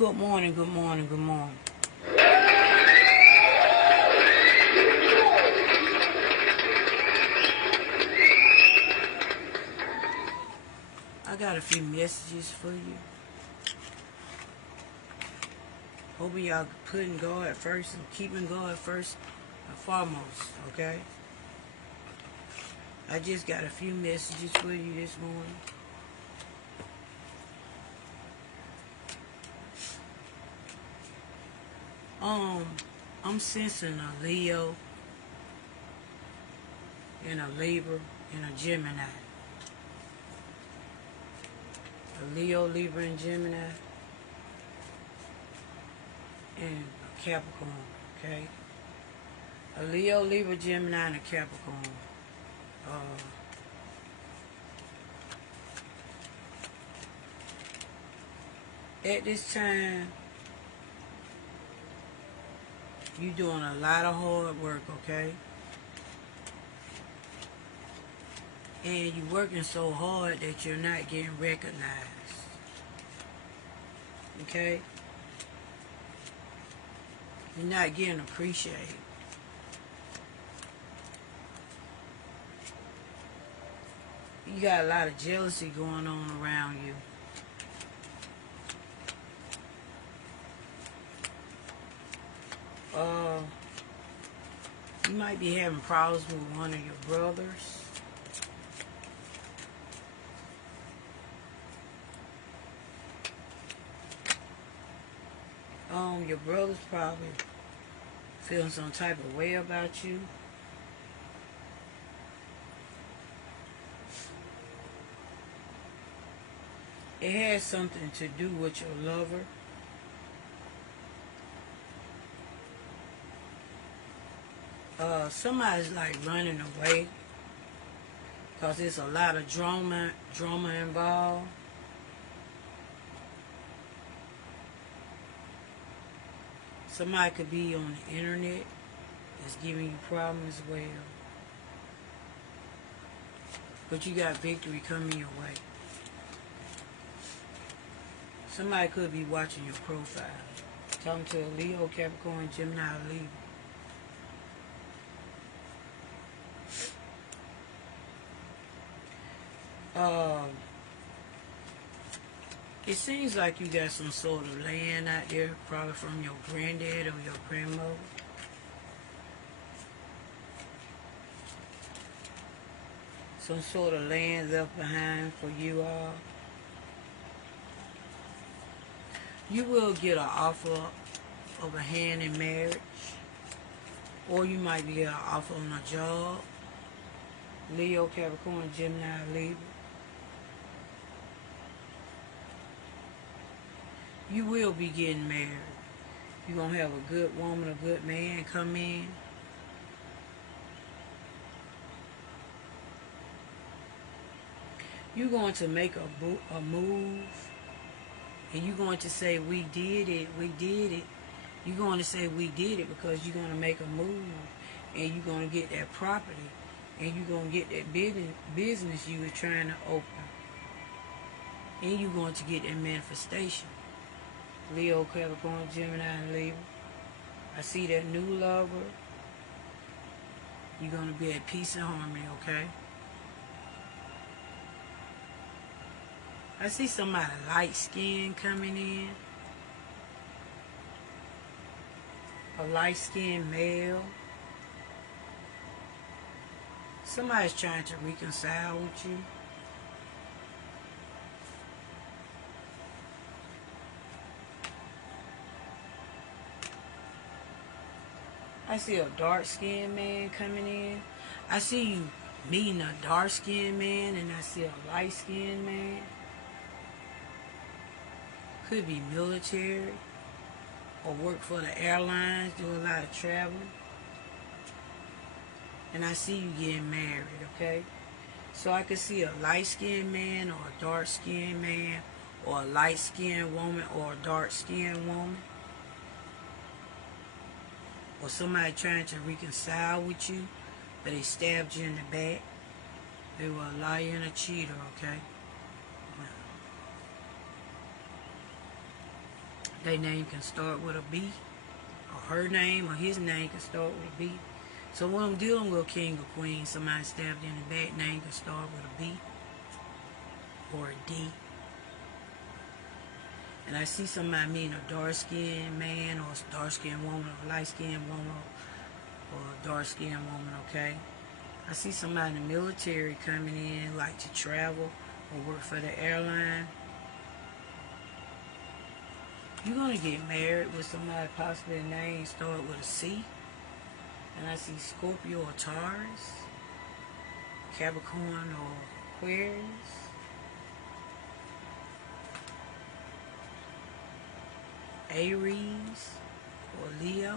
Good morning, good morning, good morning. I got a few messages for you. Hope y'all putting God first and keeping God first and foremost, okay? I just got a few messages for you this morning. I'm sensing a Leo and a Libra and a Gemini. A Leo, Libra, and Gemini and a Capricorn, okay? A Leo, Libra, Gemini, and a Capricorn. At this time, you're doing a lot of hard work, okay? And you're working so hard that you're not getting recognized, okay? You're not getting appreciated. You got a lot of jealousy going on around you. You might be having problems with one of your brothers. Your brother's probably feeling some type of way about you. It has something to do with your lover. Somebody's like running away because there's a lot of drama involved. Somebody could be on the internet that's giving you problems as well. But you got victory coming your way. Somebody could be watching your profile. Talking to a Leo, Capricorn, Gemini, Libra. It seems like you got some sort of land out there, probably from your granddad or your grandmother. Some sort of land left behind for you all. You will get an offer of a hand in marriage, or you might get an offer on a job. Leo, Capricorn, Gemini, Libra. You will be getting married. You're going to have a good woman, a good man come in. You're going to make a move, and you're going to say, we did it, we did it. You're going to say, we did it, because you're going to make a move, and you're going to get that property, and you're going to get that business you were trying to open. And you're going to get that manifestation. Leo, Capricorn, Gemini, and Libra. I see that new lover. You're going to be at peace and harmony, okay? I see somebody light skin coming in. A light skinned male. Somebody's trying to reconcile with you. I see a dark-skinned man coming in. I see you meeting a dark-skinned man, and I see a light-skinned man. Could be military, or work for the airlines, do a lot of traveling. And I see you getting married, okay? So I could see a light-skinned man, or a dark-skinned man, or a light-skinned woman, or a dark-skinned woman. Or somebody trying to reconcile with you, but they stabbed you in the back. They were a liar and a cheater, okay? Their name can start with a B, or her name or his name can start with a B. So when I'm dealing with a king or queen, somebody stabbed in the back, name can start with a B or a D. And I see somebody meeting a dark-skinned man or a dark-skinned woman or a light-skinned woman or a dark-skinned woman, okay? I see somebody in the military coming in, like to travel or work for the airline. You're going to get married with somebody possibly a name start with a C. And I see Scorpio or Taurus, Capricorn or Aquarius, Aries or Leo.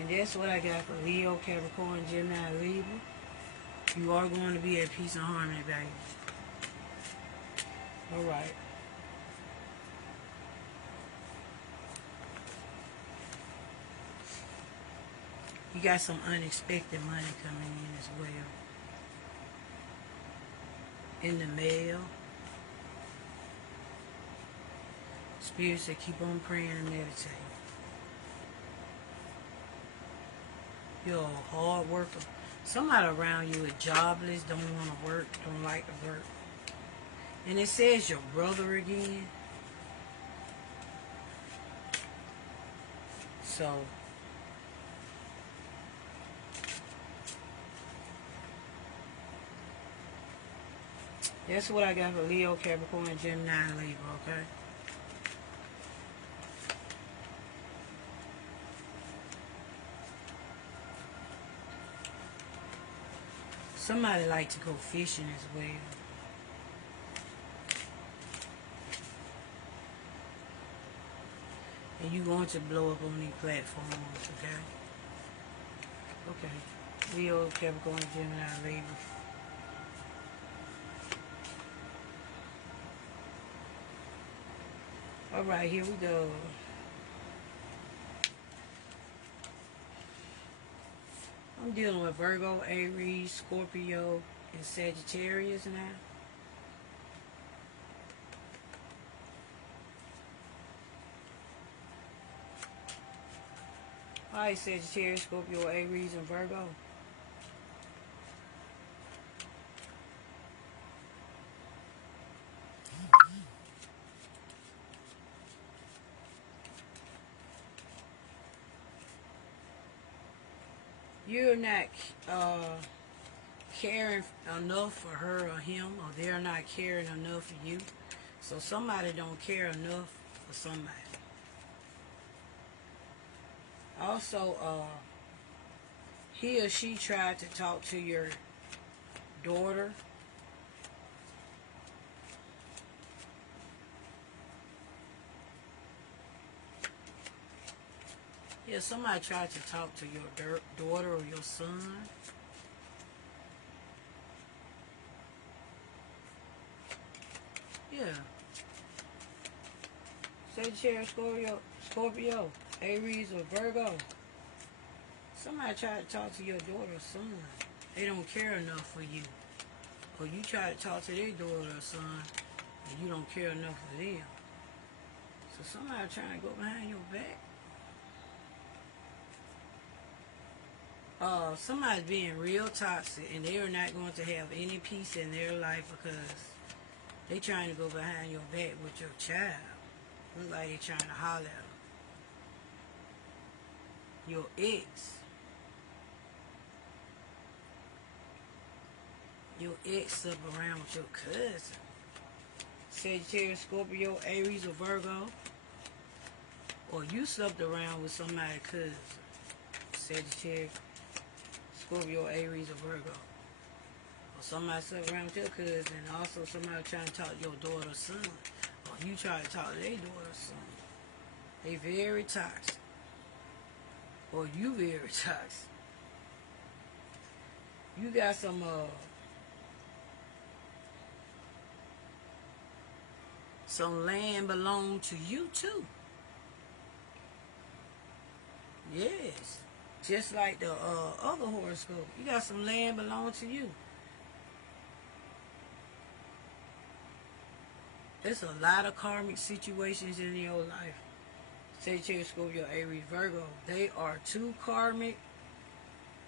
And that's what I got for Leo, Capricorn, Gemini, Libra. You are going to be at peace and harmony, baby. Alright. You got some unexpected money coming in as well. In the mail. Spirits that keep on praying and meditating. You're a hard worker. Somebody around you is jobless, don't want to work, don't like to work. And it says your brother again. So that's what I got for Leo, Capricorn, Gemini, and Libra, okay? Somebody like to go fishing as well. And you going to blow up on these platforms, okay? Okay. Leo, Capricorn, Gemini, Libra. Alright, here we go. I'm dealing with Virgo, Aries, Scorpio, and Sagittarius now. Alright, Sagittarius, Scorpio, Aries, and Virgo. You're not caring enough for her or him, or they're not caring enough for you. So somebody don't care enough for somebody. Also, he or she tried to talk to your daughter. Yeah, somebody tried to talk to your daughter or your son. Yeah. Sagittarius, Scorpio, Aries, or Virgo. Somebody tried to talk to your daughter or son. They don't care enough for you. Or you try to talk to their daughter or son, and you don't care enough for them. So somebody trying to go behind your back. Somebody's being real toxic, and they are not going to have any peace in their life because they trying to go behind your back with your child. Look like they trying to holler at them. Your ex. Your ex up around with your cousin. Sagittarius, Scorpio, Aries, or Virgo. Or you slept around with somebody's cousin. Sagittarius, Scorpio, Aries, or Virgo. Or somebody slept around with your cousin. And also somebody trying to talk to your daughter or son. Or you try to talk to their daughter or son. They very toxic. Or you very toxic. You got some land belong to you too. Yes. Just like the other horoscope. You got some land belong to you. There's a lot of karmic situations in your life. Sagittarius, Scorpio, Aries, Virgo. They are too karmic,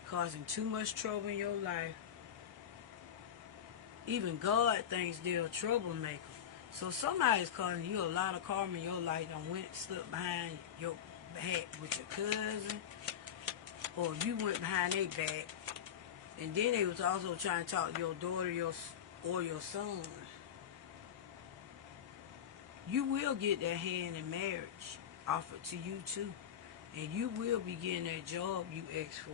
causing too much trouble in your life. Even God thinks they're a troublemaker. So somebody's causing you a lot of karma in your life. Done went slipped behind your back with your cousin, or you went behind their back, and then they was also trying to talk to your daughter, or your son. You will get that hand in marriage offered to you too, and you will be getting that job you asked for.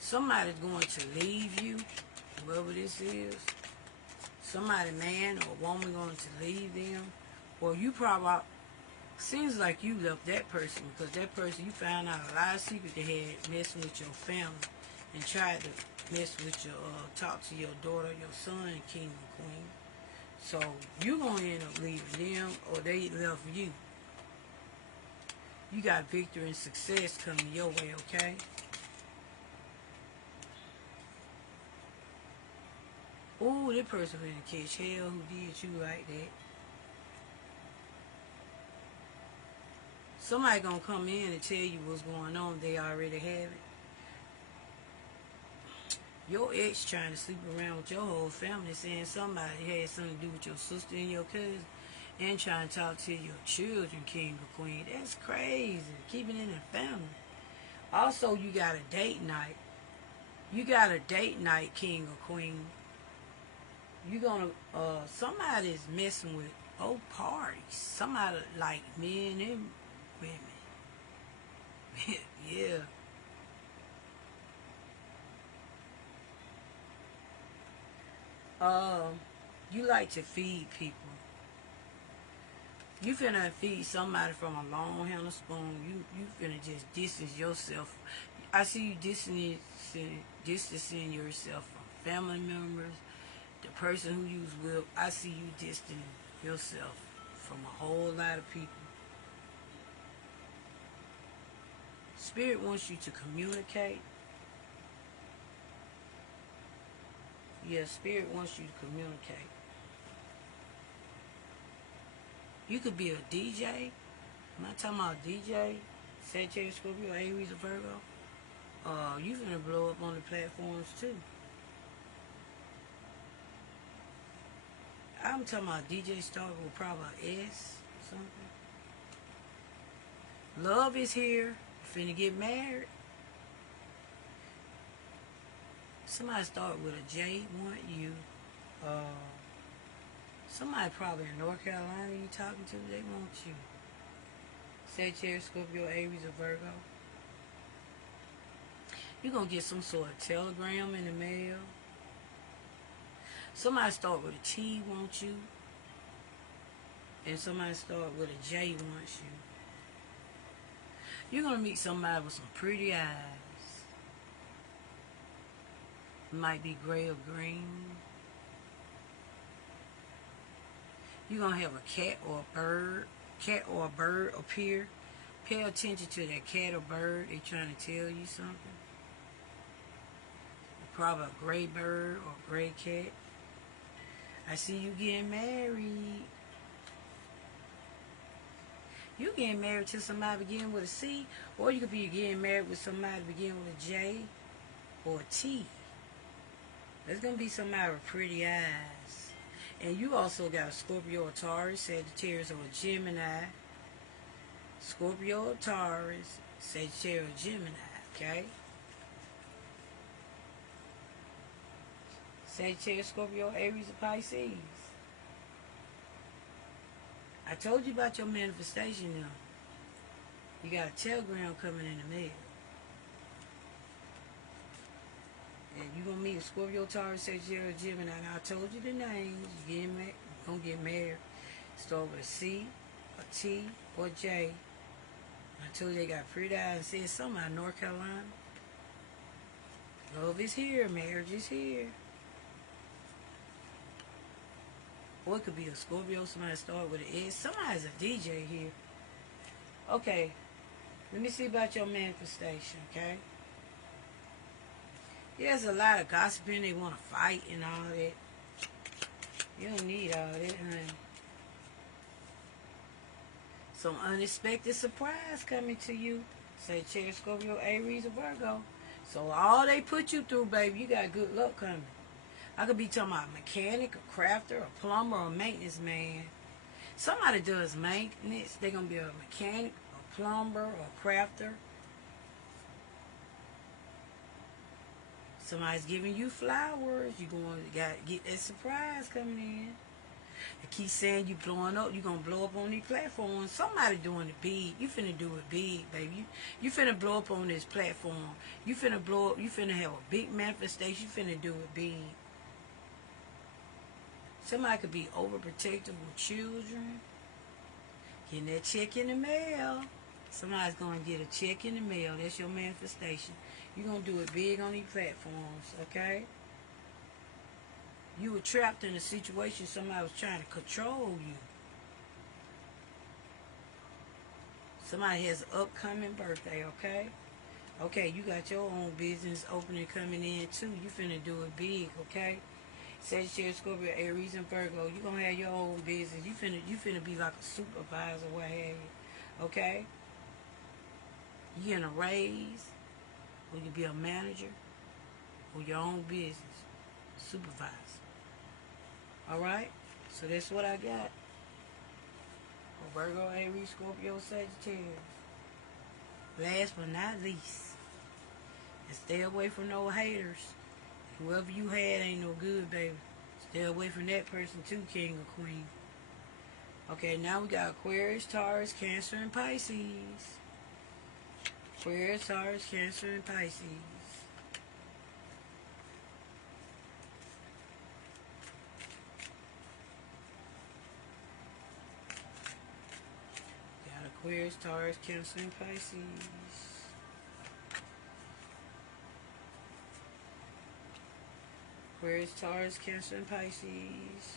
Somebody's going to leave you, whoever this is. Somebody, man or woman, going to leave them. Or you probably, seems like you left that person, because that person, you found out a lot of secrets they had messing with your family and tried to mess with your, talk to your daughter, your son, king and queen. So you're going to end up leaving them, or they left you. You got victory and success coming your way, okay? Oh, that person gonna catch hell who did you like that. Somebody gonna come in and tell you what's going on. They already have it. Your ex trying to sleep around with your whole family, saying somebody had something to do with your sister and your cousin, and trying to talk to your children, king or queen. That's crazy. Keeping it in the family. Also, you got a date night. You got a date night, king or queen. You gonna somebody's messing with old parties. Somebody like men and women. Yeah. You like to feed people. You finna feed somebody from a long handle spoon. You finna just distance yourself. I see you distancing yourself from family members, the person who you was with. I see you distancing yourself from a whole lot of people. Spirit wants you to communicate. Yeah, Spirit wants you to communicate. You could be a DJ. I'm not talking about DJ. Sagittarius, Scorpio, Aries, or Virgo. You gonna blow up on the platforms too. I'm talking about DJ Star with probably an S or something. Love is here. Finna get married. Somebody start with a J, want you. Somebody probably in North Carolina you talking to, they want you. Sagittarius, Scorpio, Aries, or Virgo. You're going to get some sort of telegram in the mail. Somebody start with a T, want you. And somebody start with a J, wants you. You're going to meet somebody with some pretty eyes. It might be gray or green. You're going to have a cat or a bird appear. Pay attention to that cat or bird. They're trying to tell you something. Probably a gray bird or a gray cat. I see you getting married. You getting married to somebody beginning with a C, or you could be getting married with somebody beginning with a J or a T. There's going to be somebody with pretty eyes. And you also got a Scorpio or Taurus, Sagittarius or a Gemini. Scorpio or Taurus, Sagittarius or Gemini, okay? Sagittarius, Scorpio, Aries, or Pisces. I told you about your manifestation now. You got a telegram coming in the mail. And you're going to meet a Scorpio, Taurus, Sagittarius, Gemini. Now, I told you the names. You're going to get married. Start with a C, a T, or a J. I told you they got pretty eyes. Said something out of North Carolina. Love is here. Marriage is here. Or it could be a Scorpio. Somebody start with an S. Somebody's a DJ here. Okay. Let me see about your manifestation, okay? Yeah, there's a lot of gossiping. They want to fight and all that. You don't need all that, honey. Some unexpected surprise coming to you. Sagittarius, Scorpio, Aries, or Virgo. So all they put you through, baby, you got good luck coming. I could be talking about a mechanic, a crafter, a plumber, or a maintenance man. Somebody does maintenance. They're going to be a mechanic, a plumber, or a crafter. Somebody's giving you flowers. You're going to get that surprise coming in. They keep saying you blowing up. You're going to blow up on these platforms. Somebody doing it big. You finna do it big, baby. You finna blow up on this platform. You finna blow up. You finna have a big manifestation. You finna do it big. Somebody could be overprotective with children. Getting that check in the mail. Somebody's going to get a check in the mail. That's your manifestation. You're going to do it big on these platforms, okay? You were trapped in a situation somebody was trying to control you. Somebody has an upcoming birthday, okay? Okay, you got your own business opening coming in too. You finna do it big, okay? Sagittarius, Scorpio, Aries, and Virgo. You gonna have your own business. You finna be like a supervisor, what have you, okay? You getting a raise, or you be a manager, or your own business, supervisor. All right, so that's what I got. For Virgo, Aries, Scorpio, Sagittarius. Last but not least, and stay away from no haters. Whoever you had ain't no good, baby. Stay away from that person too, king or queen. Okay, now we got Aquarius, Taurus, Cancer, and Pisces. Aquarius, Taurus, Cancer, and Pisces. Got Aquarius, Taurus, Cancer, and Pisces. Aquarius, Taurus, Cancer, and Pisces.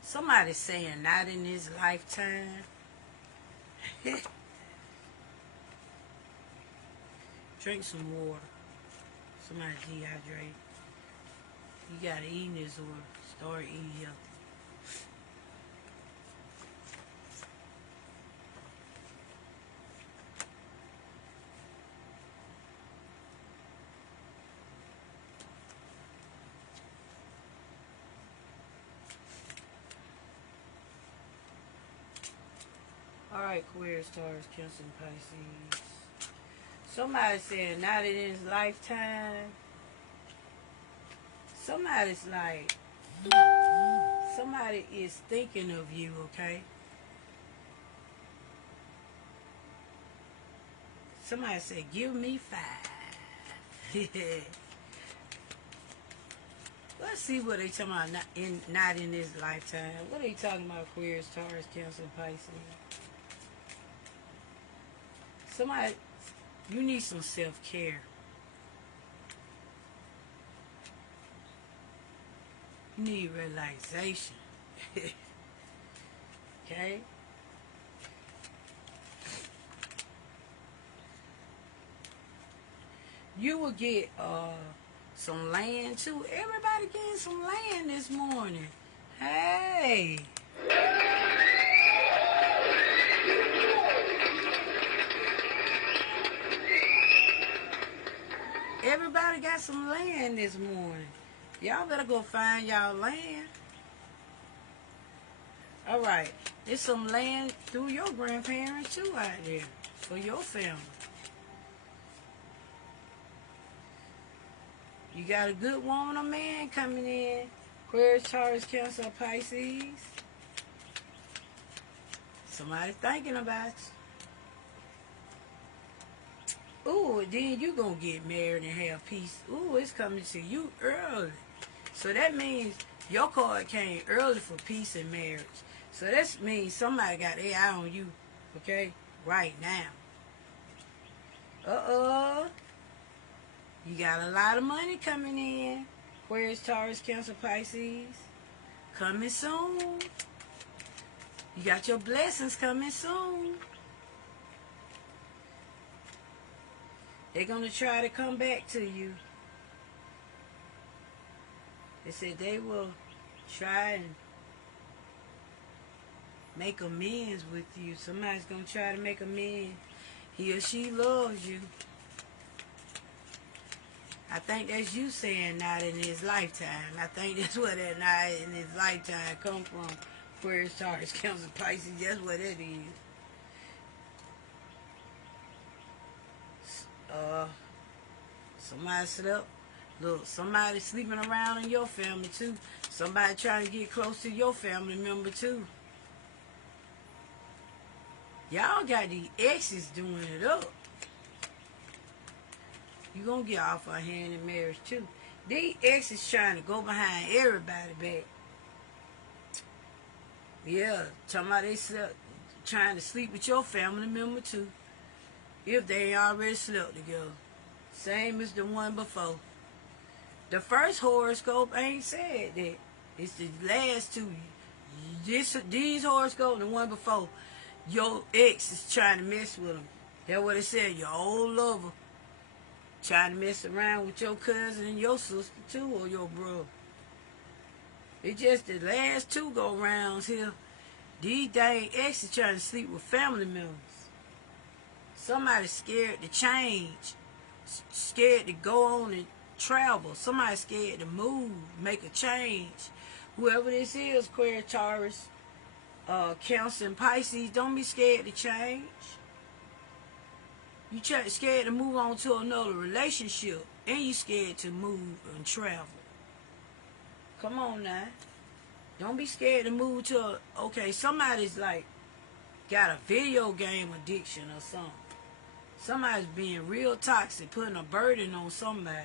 Somebody's saying not in this lifetime. Drink some water. Somebody dehydrated. You gotta eat this or start eating healthy. Alright, Aquarius, Taurus, Cancer, and Pisces. Somebody saying not in his lifetime. Somebody's like, somebody is thinking of you, okay? Somebody said, give me 5. Let's see what they talking about not in this lifetime. What are they talking about, Aquarius, Taurus, Cancer, and Pisces? Somebody, you need some self-care. You need relaxation. Okay? You will get some land too. Everybody getting some land this morning. Hey. Everybody got some land this morning. Y'all better go find y'all land. Alright. There's some land through your grandparents too out there. For your family. You got a good woman or man coming in. Aquarius, Taurus, Cancer, Pisces. Somebody thinking about you. Ooh, then you gonna get married and have peace. Ooh, it's coming to you early. So that means your card came early for peace and marriage. So that means somebody got their eye on you, okay, right now. Uh-oh. You got a lot of money coming in. Aquarius, Taurus, Cancer, Pisces. Coming soon. You got your blessings coming soon. They're going to try to come back to you. They said they will try and make amends with you. Somebody's going to try to make amends. He or she loves you. I think that's you saying not in his lifetime. I think that's where that not in his lifetime come from. Aquarius, Taurus, Cancer, Pisces. That's what it is. Somebody slept. Look, somebody sleeping around in your family too. Somebody trying to get close to your family member too. Y'all got these exes doing it up. You gonna get off our hand in marriage too. These exes trying to go behind everybody back. Yeah, talking about they slept, trying to sleep with your family member too. If they ain't already slept together. Same as the one before. The first horoscope ain't said that. It's the last two. These horoscopes, the one before, your ex is trying to mess with them. That's what it said. Your old lover trying to mess around with your cousin and your sister too, or your brother. It's just the last two go rounds here. These dang exes trying to sleep with family members. Somebody scared to change. Scared to go on and travel. Somebody scared to move, make a change. Whoever this is, Aquarius, Taurus, Cancer, and Pisces, don't be scared to change. You scared to move on to another relationship, and you scared to move and travel. Come on now. Don't be scared to move to okay, somebody's like got a video game addiction or something. Somebody's being real toxic, putting a burden on somebody.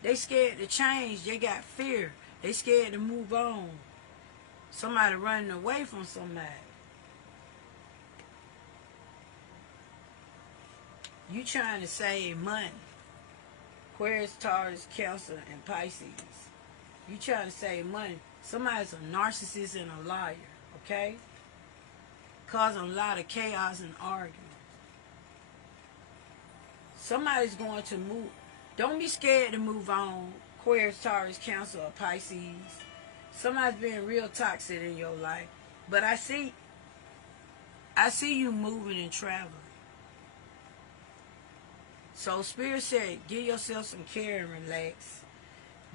They scared to change. They got fear. They scared to move on. Somebody running away from somebody. You trying to save money. Aquarius, Taurus, Cancer, and Pisces. You trying to save money. Somebody's a narcissist and a liar, okay? Causing a lot of chaos and arguing. Somebody's going to move. Don't be scared to move on. Aquarius, Taurus, Cancer, or Pisces. Somebody's being real toxic in your life. But I see you moving and traveling. So Spirit said, give yourself some care and relax.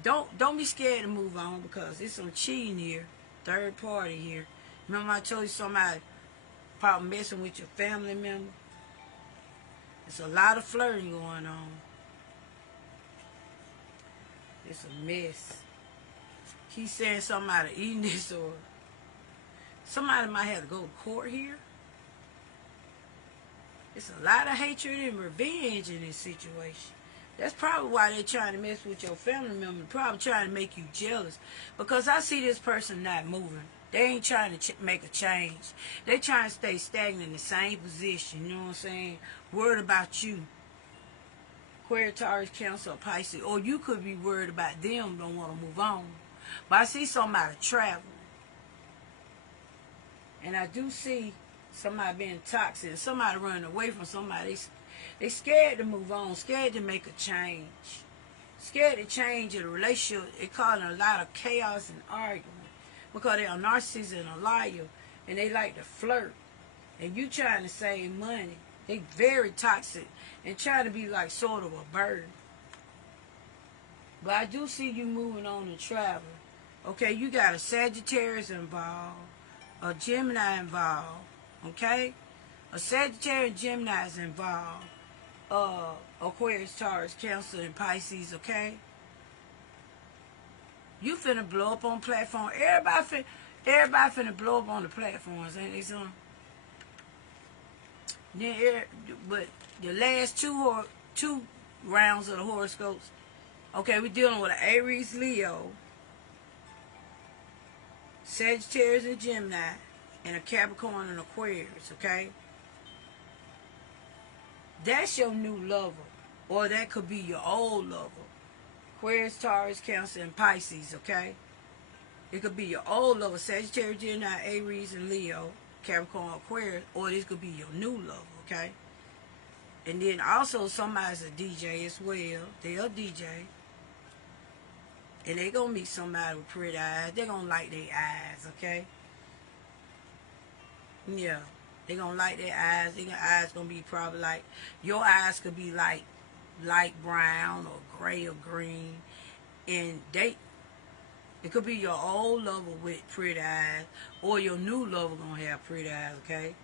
Don't be scared to move on because it's some cheating here. Third party here. Remember I told you somebody probably messing with your family member? There's a lot of flirting going on. It's a mess. Keep saying somebody eating this or somebody might have to go to court here. It's a lot of hatred and revenge in this situation. That's probably why they're trying to mess with your family member. Probably trying to make you jealous. Because I see this person not moving. They ain't trying to make a change. They trying to stay stagnant in the same position. You know what I'm saying? Worried about you. Aquarius, Taurus, Cancer, or Pisces. Or you could be worried about them, don't want to move on. But I see somebody traveling. And I do see somebody being toxic. Somebody running away from somebody. They scared to move on. Scared to make a change. Scared to change in a relationship. It causing a lot of chaos and argument. Because they're a narcissist and a liar. And they like to flirt. And you trying to save money. They very toxic. And trying to be like sort of a burden. But I do see you moving on and traveling. Okay, you got a Sagittarius involved. A Gemini involved. Okay? A Sagittarius and Gemini is involved. Aquarius, Taurus, Cancer, and Pisces, okay? You finna blow up on platform. Everybody finna blow up on the platforms, ain't they, son? But the last two rounds of the horoscopes, okay, we're dealing with an Aries, Leo, Sagittarius and Gemini, and a Capricorn and Aquarius, okay? That's your new lover. Or that could be your old lover. Aquarius, Taurus, Cancer, and Pisces, okay? It could be your old lover, Sagittarius, Gemini, Aries, and Leo, Capricorn, Aquarius, or this could be your new lover, okay? And then also somebody's a DJ as well. They're a DJ. And they gonna meet somebody with pretty eyes. They're gonna like their eyes, okay? Yeah. They're gonna like their eyes. Their eyes gonna be probably like, your eyes could be like light brown or gray or green. And it could be your old lover with pretty eyes, or your new lover gonna have pretty eyes, okay?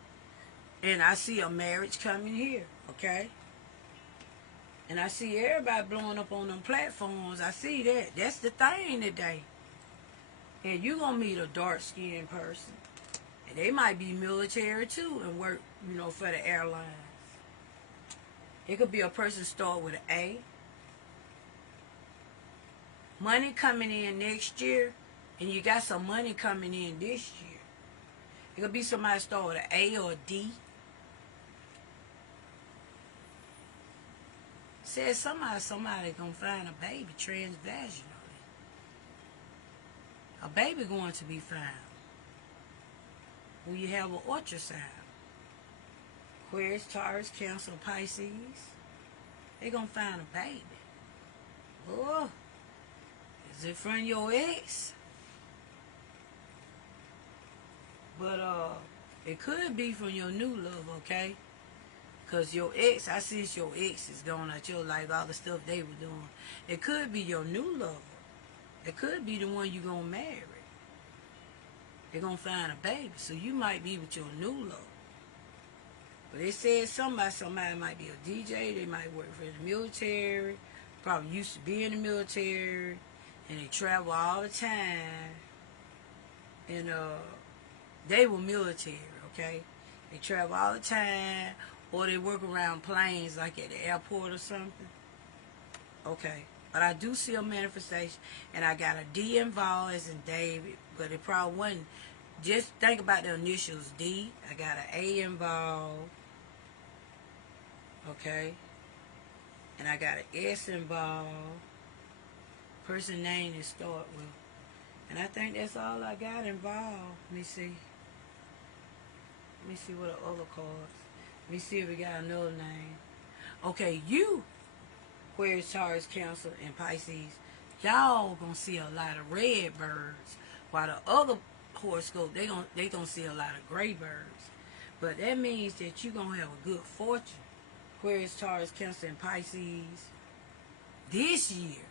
And I see a marriage coming here, okay? And I see everybody blowing up on them platforms. I see that. That's the thing today. And you gonna meet a dark-skinned person. And they might be military too and work, for the airlines. It could be a person start with an A. Money coming in next year, and you got some money coming in this year. It could be somebody start with an A or a D. Says somebody gonna find a baby transvaginally. A baby going to be found when you have an ultrasound. Aquarius, Taurus, Cancer, Pisces. They gonna find a baby. Oh, is it from your ex? But it could be from your new love, okay? Because your ex, I see it's your ex is going out your life, all the stuff they were doing. It could be your new lover. It could be the one you're going to marry. They're going to find a baby. So you might be with your new lover. But they said somebody might be a DJ. They might work for the military. Probably used to be in the military. And they travel all the time. And they were military, okay? They travel all the time. Or they work around planes like at the airport or something. Okay. But I do see a manifestation. And I got a D involved as in David. But it probably wasn't. Just think about the initials D. I got an A involved. Okay. And I got an S involved. Person name to start with. And I think that's all I got involved. Let me see. Let me see what the other cards. Let me see if we got another name. Okay, you, Aquarius, Taurus, Cancer, and Pisces, y'all gonna see a lot of red birds, while the other horoscope, they gonna see a lot of gray birds. But that means that you gonna have a good fortune. Aquarius, Taurus, Cancer, and Pisces this year.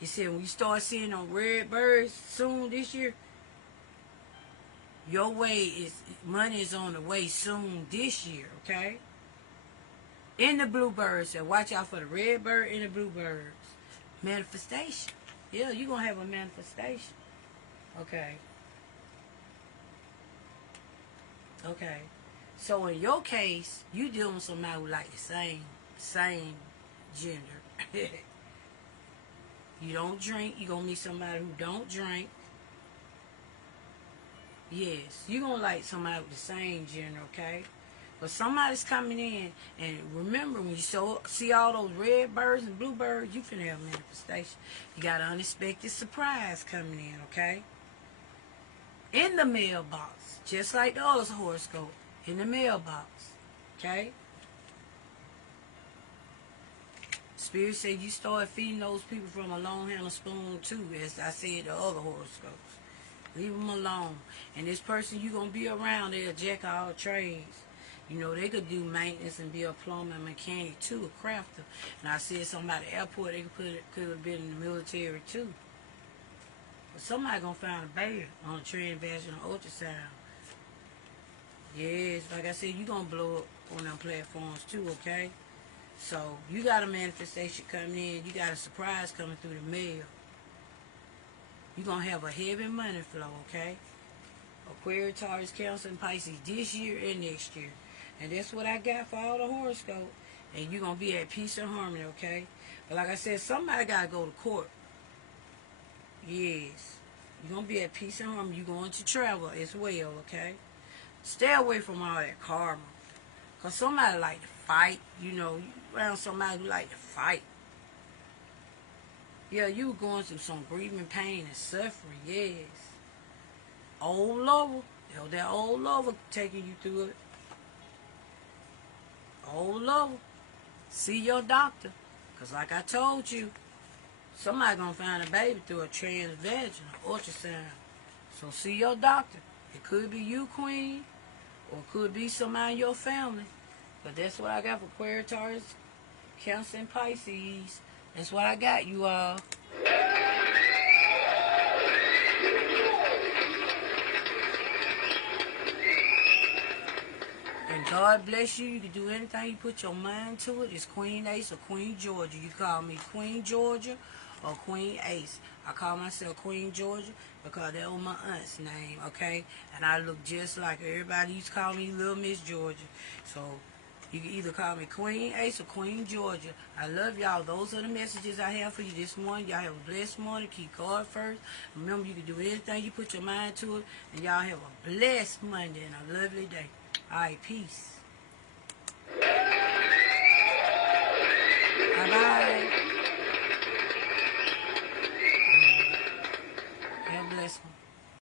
He said when you start seeing them red birds soon this year, your money is on the way soon this year, okay? In the bluebirds, so watch out for the red bird and the bluebirds. Manifestation. Yeah, you're going to have a manifestation. Okay. Okay. So in your case, you dealing with somebody who like the same gender. You don't drink. You're going to meet somebody who don't drink. Yes, you're going to like somebody with the same gender, okay? But somebody's coming in, and remember, when you see all those red birds and bluebirds, you finna have manifestation. You got an unexpected surprise coming in, okay? In the mailbox, just like the other horoscope, in the mailbox, okay? Spirit said you start feeding those people from a long-handled spoon, too, as I said the other horoscopes. Leave them alone. And this person you going to be around, they're a jack of all trades. They could do maintenance and be a plumber, mechanic, too, a crafter. And I said something about the airport, they could have been in the military, too. But somebody going to find a baby on a transvaginal ultrasound. Yes, like I said, you going to blow up on them platforms, too, okay? So, you got a manifestation coming in. You got a surprise coming through the mail. You're going to have a heavy money flow, okay? Aquarius, Taurus, Cancer, and Pisces this year and next year. And that's what I got for all the horoscope. And you're going to be at peace and harmony, okay? But like I said, somebody got to go to court. Yes. You're going to be at peace and harmony. You're going to travel as well, okay? Stay away from all that karma. Because somebody like to fight, you around somebody who like to fight. Yeah, you were going through some grieving, pain, and suffering. Yes. Old lover. That old lover taking you through it. Old lover. See your doctor. Because like I told you, somebody going to find a baby through a transvaginal ultrasound. So see your doctor. It could be you, Queen, or it could be somebody in your family. But that's what I got for Aquarius, Cancer, and Pisces. That's what I got, you all. And God bless you. You can do anything you put your mind to it. It's Queen Ace or Queen Georgia. You call me Queen Georgia or Queen Ace. I call myself Queen Georgia because that was my aunt's name, okay? And I look just like her. Everybody used to call me Little Miss Georgia. So you can either call me Queen Ace or Queen Georgia. I love y'all. Those are the messages I have for you this morning. Y'all have a blessed morning. Keep God first. Remember, you can do anything you put your mind to it. And y'all have a blessed Monday and a lovely day. All right, peace.